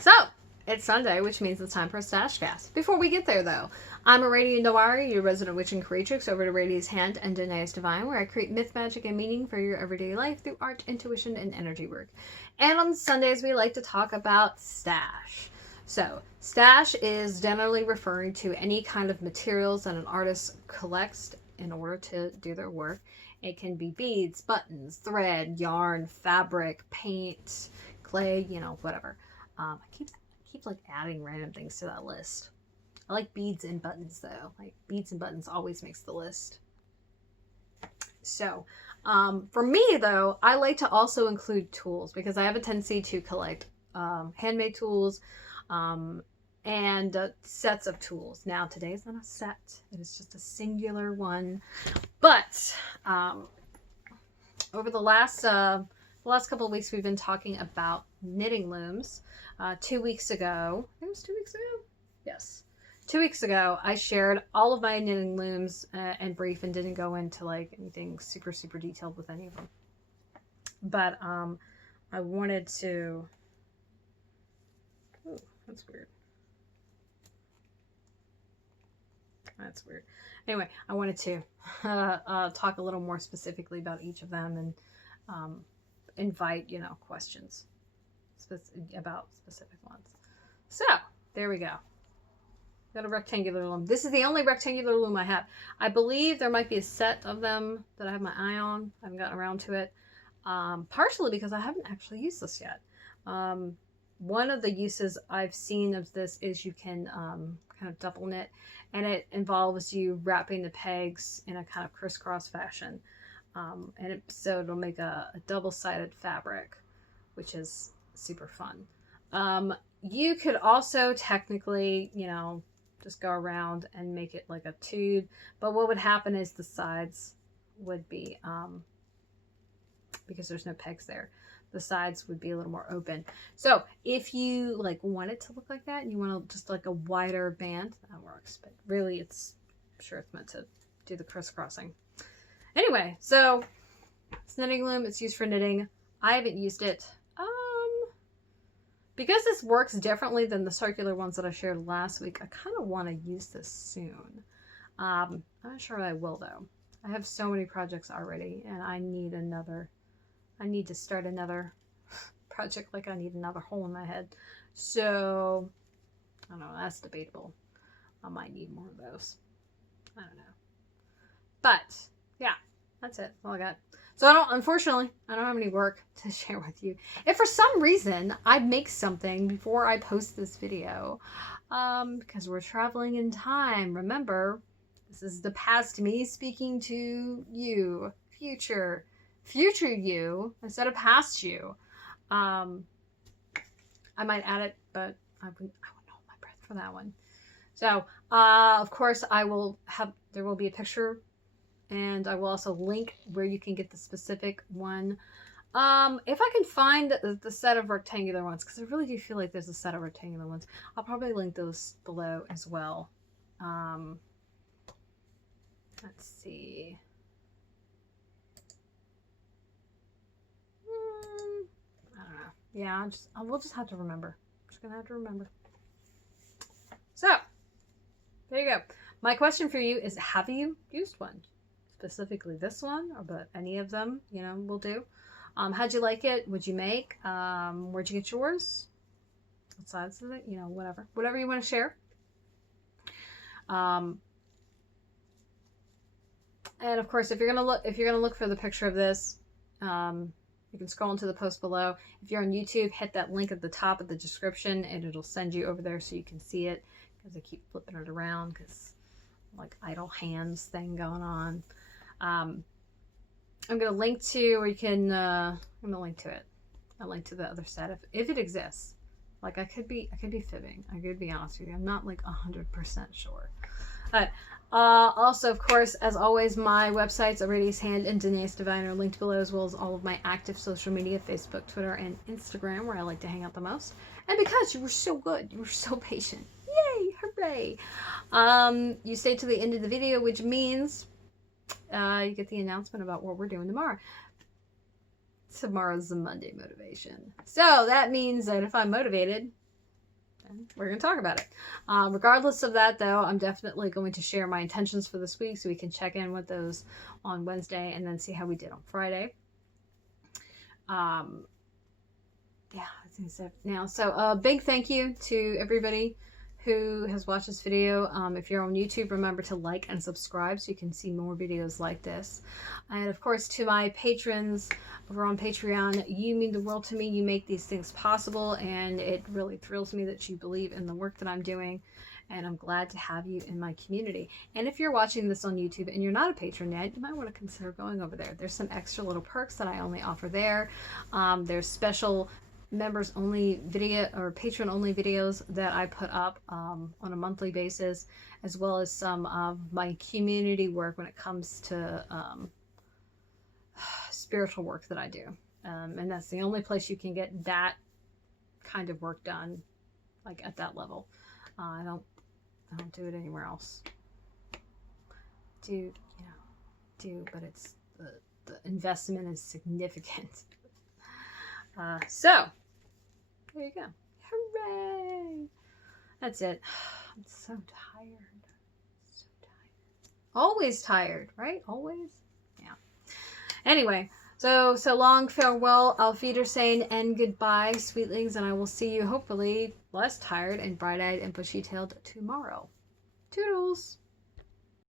So, it's Sunday, which means it's time for a Stashcast. Before we get there, though, I'm Aradia Noir, your resident witch and creatrix over to Radia's Hand and Danae's Divine, where I create myth, magic, and meaning for your everyday life through art, intuition, and energy work. And on Sundays, we like to talk about stash. So, stash is generally referring to any kind of materials that an artist collects in order to do their work. It can be beads, buttons, thread, yarn, fabric, paint, clay, whatever. I keep like adding random things to that list. I like beads and buttons though. Like beads and buttons always makes the list. So, for me though, I like to also include tools because I have a tendency to collect handmade tools and sets of tools. Now today's not a set; it is just a singular one. But over the last couple of weeks, we've been talking about knitting looms. 2 weeks ago, it was 2 weeks ago? Yes. 2 weeks ago, I shared all of my knitting looms and brief and didn't go into like anything super, super detailed with any of them. But I wanted to... Oh, that's weird. That's weird. Anyway, I wanted to talk a little more specifically about each of them and invite, questions about specific ones. So, there we go. Got a rectangular loom. This is the only rectangular loom I have. I believe there might be a set of them that I have my eye on. I haven't gotten around to it. Partially because I haven't actually used this yet. One of the uses I've seen of this is you can kind of double knit, and it involves you wrapping the pegs in a kind of crisscross fashion. So it'll make a double-sided fabric, which is super fun. You could also technically, just go around and make it like a tube, but what would happen is the sides would be, because there's no pegs there, the sides would be a little more open. So if you like want it to look like that and you want to just like a wider band, that works, but really I'm sure it's meant to do the crisscrossing. Anyway, so it's knitting loom. It's used for knitting. I haven't used it. Because this works differently than the circular ones that I shared last week, I kind of want to use this soon. I'm not sure I will though. I have so many projects already and I need to start another project, like I need another hole in my head. So, I don't know, that's debatable. I might need more of those. I don't know. But, yeah, that's it. That's all I got. So unfortunately, I don't have any work to share with you. If for some reason I make something before I post this video, because we're traveling in time. Remember, this is the past me speaking to you, future you instead of past you. I might add it, but I wouldn't hold my breath for that one. So, of course, there will be a picture. And I will also link where you can get the specific one. If I can find the set of rectangular ones, because I really do feel like there's a set of rectangular ones, I'll probably link those below as well. Let's see. I don't know. Yeah, we'll just have to remember. I'm just gonna have to remember. So, there you go. My question for you is, have you used one? Specifically this one, but any of them, will do. How'd you like it? Would you make? Where'd you get yours? What size is it? Whatever you want to share. And of course, if you're gonna look for the picture of this, you can scroll into the post below. If you're on YouTube, hit that link at the top of the description, and it'll send you over there so you can see it. Because I keep flipping it around because like idle hands thing going on. I'm going to link to, or you can, I'm going to link to it. I'll link to the other set if it exists. Like I could be fibbing. I could be honest with you. I'm not like 100% sure. Also, of course, as always, my websites, Aradia's Hand and Danae's Divine, are linked below, as well as all of my active social media, Facebook, Twitter, and Instagram, where I like to hang out the most. And because you were so good, you were so patient. Yay! Hooray! You stay to the end of the video, which means you get the announcement about what we're doing tomorrow. Tomorrow's the Monday motivation. So that means that if I'm motivated, And we're going to talk about it. Regardless of that, though, I'm definitely going to share my intentions for this week so we can check in with those on Wednesday and then see how we did on Friday. Yeah, I think so now. So a big thank you to everybody who has watched this video. If you're on YouTube, remember to like and subscribe so you can see more videos like this. And of course, to my patrons over on Patreon, you mean the world to me. You make these things possible, and it really thrills me that you believe in the work that I'm doing. And I'm glad to have you in my community. And if you're watching this on YouTube and you're not a patron yet, you might want to consider going over there. There's some extra little perks that I only offer there. There's special members only video or patron only videos that I put up on a monthly basis, as well as some of my community work when it comes to spiritual work that I do. And that's the only place you can get that kind of work done, like at that level. I don't do it anywhere else. But it's the investment is significant. So there you go. Hooray! That's it. I'm so tired. So tired. Always tired, right? Always? Yeah. Anyway, so long, farewell, auf Wiedersehen, and goodbye, sweetlings, and I will see you hopefully less tired and bright-eyed and bushy-tailed tomorrow. Toodles!